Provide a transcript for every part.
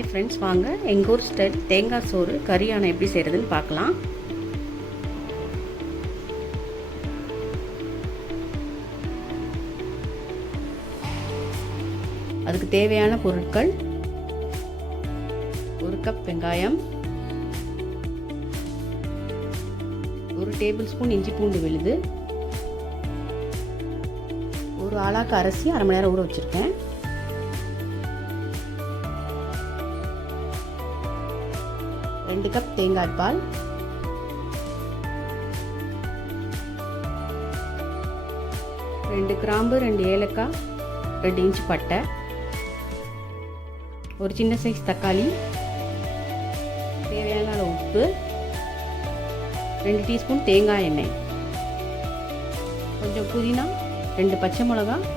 Hi friends, வாங்க எங்கள் ஊர் ஸ்டைல் தேங்காய் சோறு கறி யானை எப்படி செய்கிறதுன்னு பார்க்கலாம். அதுக்கு தேவையான பொருட்கள்: 1 கப் வெங்காயம், 1 டேபிள் ஸ்பூன் இஞ்சி பூண்டு விழுது, 1 ஆளாக்கு அரிசி அரை மணி நேரம் ஊற வச்சுருக்கேன், 2 கப் தேங்காய் பால், 2 கிராம்பு, 2 ஏலக்காய், 2 இன்ச்சு பட்டை, ஒரு சின்ன சைஸ் தக்காளி, தேவையான அளவு உப்பு, 2 டீஸ்பூன் தேங்காய் எண்ணெய், கொஞ்சம் புதினா, 2 பச்சை மிளகாய்,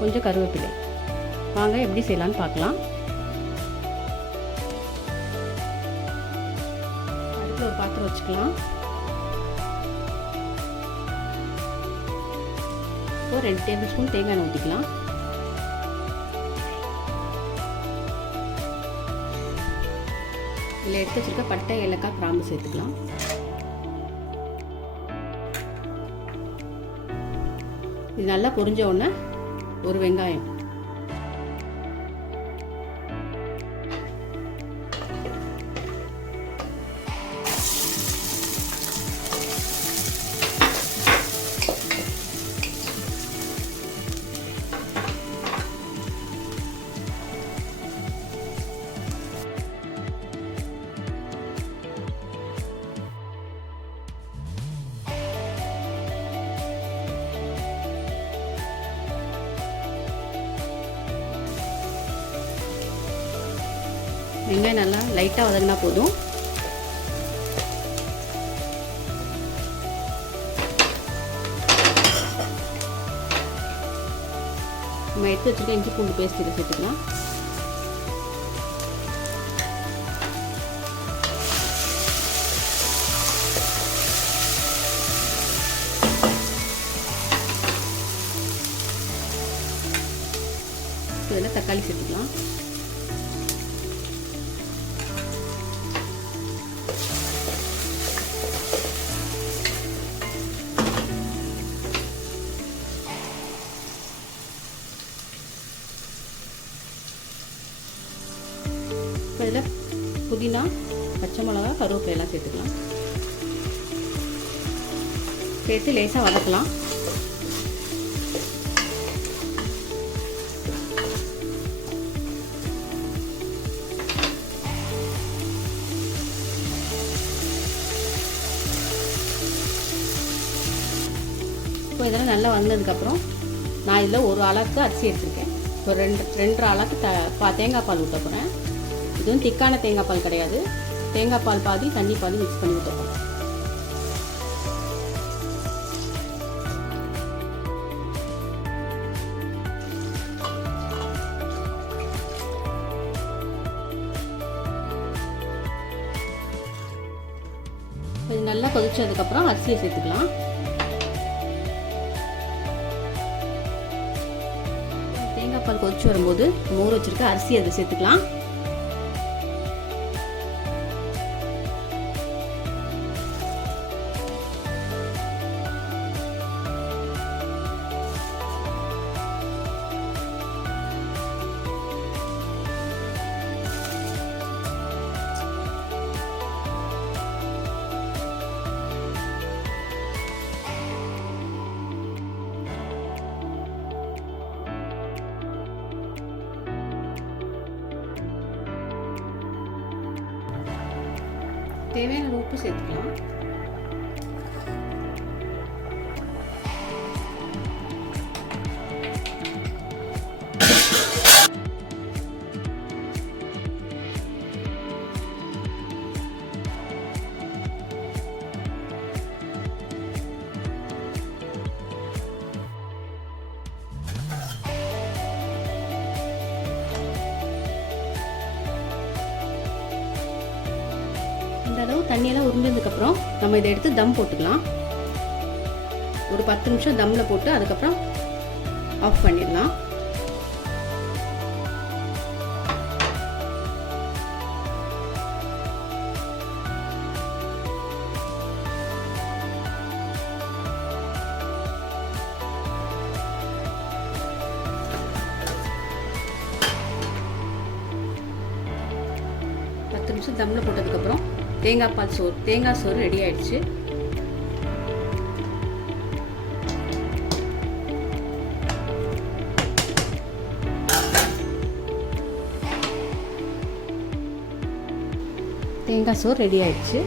கொஞ்சம் கருவேப்பிலை. வாங்க எப்படி செய்யலான்னு பார்க்கலாம். ஒரு பாத்திரம் வச்சுக்கலாம். இப்போ 2 டேபிள் ஸ்பூன் தேங்காய் எண்ணெய் ஊற்றிக்கலாம். இதில் எடுத்து வச்சுருக்க பட்டை, ஏலக்காய், கிராம்பு சேர்த்துக்கலாம். இது நல்லா பொரிஞ்ச உடனே ஒரு வெங்காயம், வெங்காயம் நல்லா லைட்டாக வதங்கினா போதும். நம்ம எடுத்து வச்சுருக்க இஞ்சி பூண்டு பேஸ்ட் இதை சேர்த்துக்கலாம். இதில் தக்காளி சேர்த்துக்கலாம். இதில் புதினா, பச்சை மிளகா, கருவேப்பிலை எல்லாம் சேர்த்துக்கலாம். சேர்த்து லேசாக வதக்கலாம். இப்போ இதெல்லாம் நல்லா வந்ததுக்கப்புறம் நான் இதில் 1 ஆளாக்கு அரிசி எடுத்துருக்கேன். இப்போ 2 ஆளாக்கு தேங்காய் பால் ஊற்ற போகிறேன். இதுவும் திக்கான தேங்காய் பால் கிடையாது. தேங்காய் பால் பாதி, தண்ணி பாதி மிக்ஸ் பண்ணி ஊற்றப்போம். இது நல்லா கொதிச்சதுக்கப்புறம் அரிசியை சேர்த்துக்கலாம். தேங்காய் பால் கொதிச்சு வரும்போது ஊற வச்சிருக்க அரிசி அதை சேர்த்துக்கலாம். தேவையான உப்பு சேர்த்துக்கலாம். இந்த அளவு தண்ணியெல்லாம் உறிஞ்சதுக்கப்புறம் நம்ம இதை எடுத்து தம் போட்டுக்கலாம். ஒரு 10 நிமிஷம் தம்மில் போட்டு அதுக்கப்புறம் ஆஃப் பண்ணிடலாம். 10 நிமிஷம் தம்மில் போட்டதுக்கப்புறம் தேங்காய் சோறு ரெடி ஆயிடுச்சு. தேங்காய் சோறு ரெடி ஆயிடுச்சு.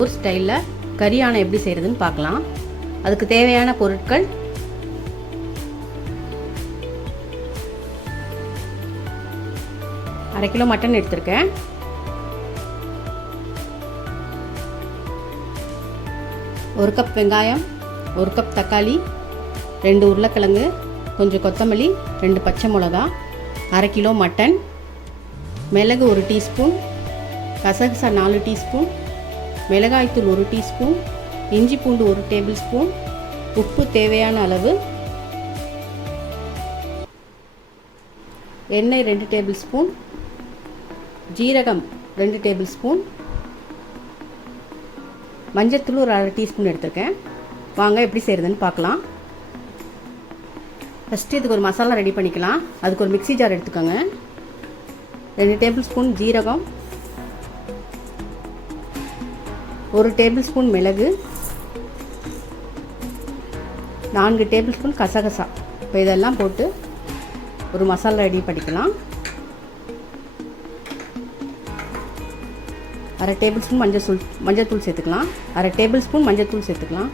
ஒரு ஸ்டைலில் கறி யானை எப்படி செய்கிறதுன்னு பார்க்கலாம். அதுக்கு தேவையான பொருட்கள்: 1/2 கிலோ மட்டன் எடுத்திருக்கேன், 1 கப் வெங்காயம், 1 கப் தக்காளி, 2 உருளைக்கிழங்கு, கொஞ்சம் கொத்தமல்லி, 2 பச்சை மிளகா, 1/2 கிலோ மட்டன், மிளகு 1 டீஸ்பூன், கசகசா 4 டீஸ்பூன், மிளகாய்த்தூள் 1 டீஸ்பூன், இஞ்சி பூண்டு 1 டேபிள் ஸ்பூன், உப்பு தேவையான அளவு, எண்ணெய் 2 டேபிள் ஸ்பூன், ஜீரகம் 2 டேபிள் ஸ்பூன், மஞ்சத்தூள் ஒரு 1/2 டீஸ்பூன் எடுத்துருக்கேன். வாங்க எப்படி செய்கிறதுன்னு பார்க்கலாம். ஃபஸ்ட்டு இதுக்கு ஒரு மசாலா ரெடி பண்ணிக்கலாம். அதுக்கு ஒரு மிக்ஸி ஜார் எடுத்துக்கோங்க. 2 டேபிள் ஸ்பூன் ஜீரகம், 1 டேபிள் ஸ்பூன் மிளகு, 4 டேபிள் ஸ்பூன் கசகசா. இப்போ இதெல்லாம் போட்டு ஒரு மசாலா ரெடி பண்ணிக்கலாம். 1/2 டேபிள் ஸ்பூன் மஞ்சள் தூள் சேர்த்துக்கலாம். 1/2 டேபிள் ஸ்பூன் மஞ்சள் தூள் சேர்த்துக்கலாம்.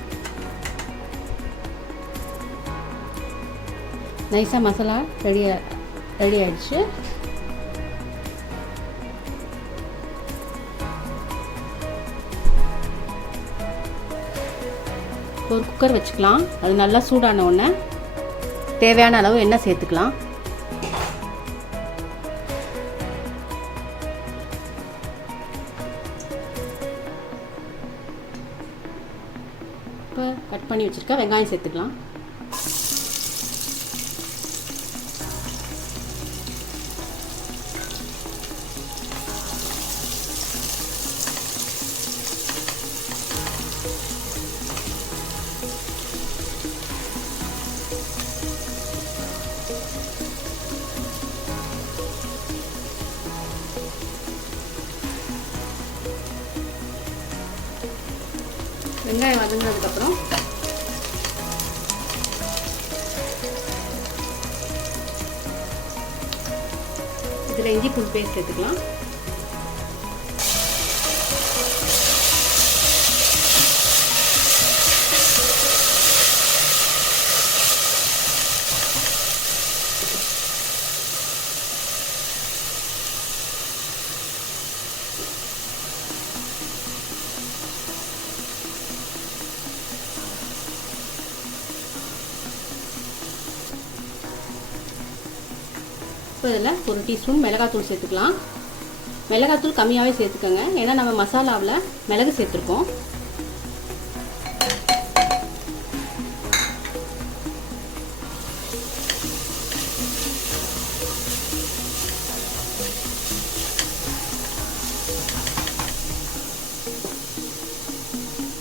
நைஸாக மசாலா ரெடி ஆயிடுச்சு. ஒரு குக்கர் வச்சுக்கலாம். அது நல்லா சூடான உடனே தேவையான அளவு எண்ணெய் சேர்த்துக்கலாம். இப்போ கட் பண்ணி வச்சுருக்க வெங்காயம் சேர்த்துக்கலாம். வெங்காயம் வதங்கினதுக்கப்புறம் இதில் இஞ்சி பூண்டு பேஸ்ட் எடுத்துக்கலாம். இப்போ இதில் 1 டீஸ்பூன் மிளகாத்தூள் சேர்த்துக்கலாம். மிளகாத்தூள் கம்மியாகவே சேர்த்துக்கோங்க, ஏன்னா நம்ம மசாலாவில் மிளகு சேர்த்துருக்கோம்.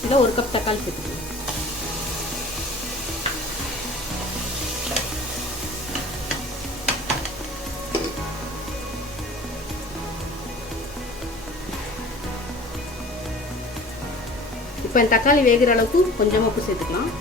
இதில் 1 கப் தக்காளி சேர்த்துக்கலாம். இப்போ தக்காளி வேகிற அளவுக்கு கொஞ்சமாக உப்பு சேர்த்துக்கலாம்.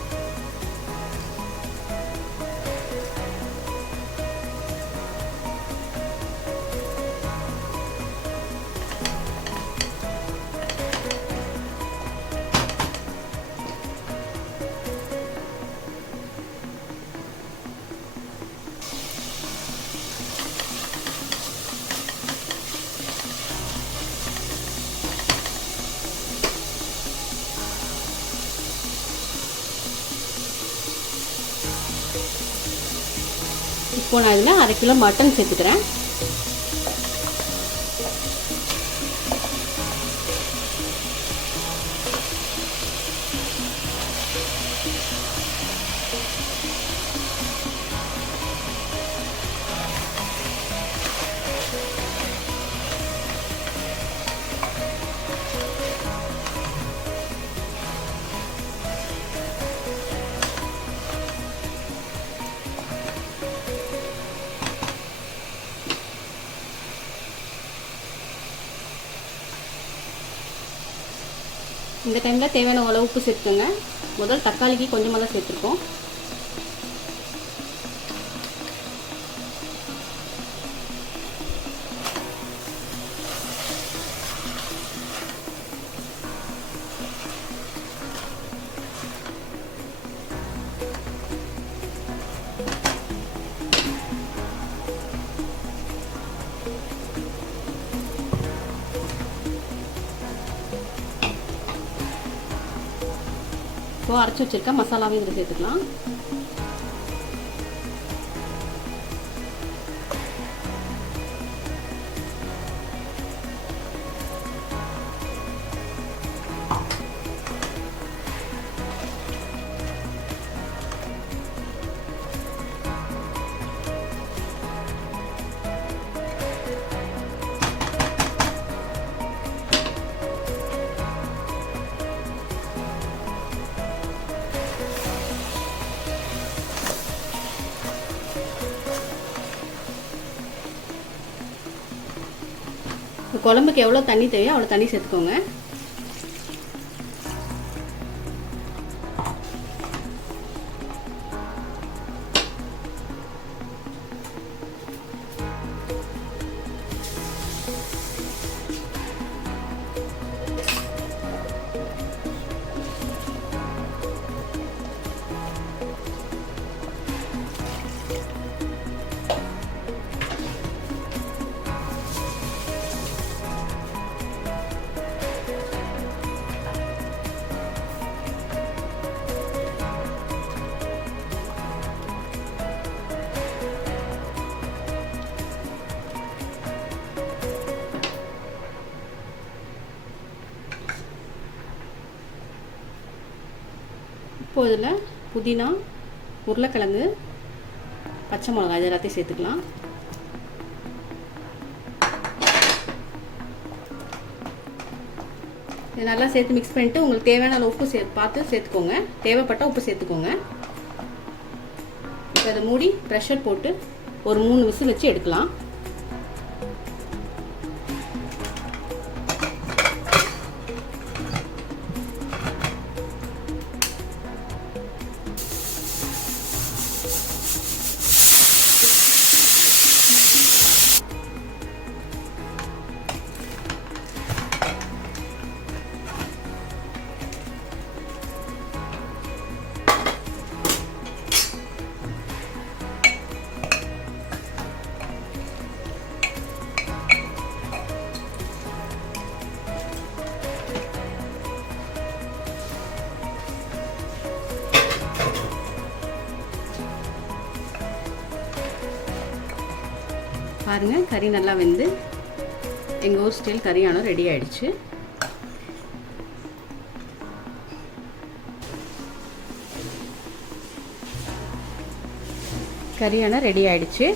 இப்போ நான் இதில் 1/2 கிலோ மட்டன் சேர்த்துக்கிறேன். இந்த டைமில் தேவையான அளவு உப்பு சேர்த்துக்கோங்க. முதல் தக்காளிக்கு கொஞ்சமாக தான் சேர்த்துருக்கோம். இப்போ அரைச்சி வச்சுருக்க மசாலாவையும் இதில் சேர்த்துக்கலாம். குழம்புக்கு எவ்வளோ தண்ணி தேவையோ அவ்வளோ தண்ணி சேர்த்துக்கோங்க. இப்போ இதில் புதினா, உருளைக்கிழங்கு, பச்சை மிளகாய் இது எல்லாத்தையும் சேர்த்துக்கலாம். இது நல்லா சேர்த்து மிக்ஸ் பண்ணிவிட்டு உங்களுக்கு தேவையான அளவு உப்பு பார்த்து சேர்த்துக்கோங்க. தேவைப்பட்டால் உப்பு சேர்த்துக்கோங்க. இப்போ அதை மூடி ப்ரெஷர் போட்டு ஒரு 3 விசில் வச்சு எடுக்கலாம். பாருங்கள், கறி நல்லா வெந்து எங்கள் ஊர் ஸ்டைல் கறியானம் ரெடி ஆகிடுச்சு. கறியானம் ரெடி ஆகிடுச்சு.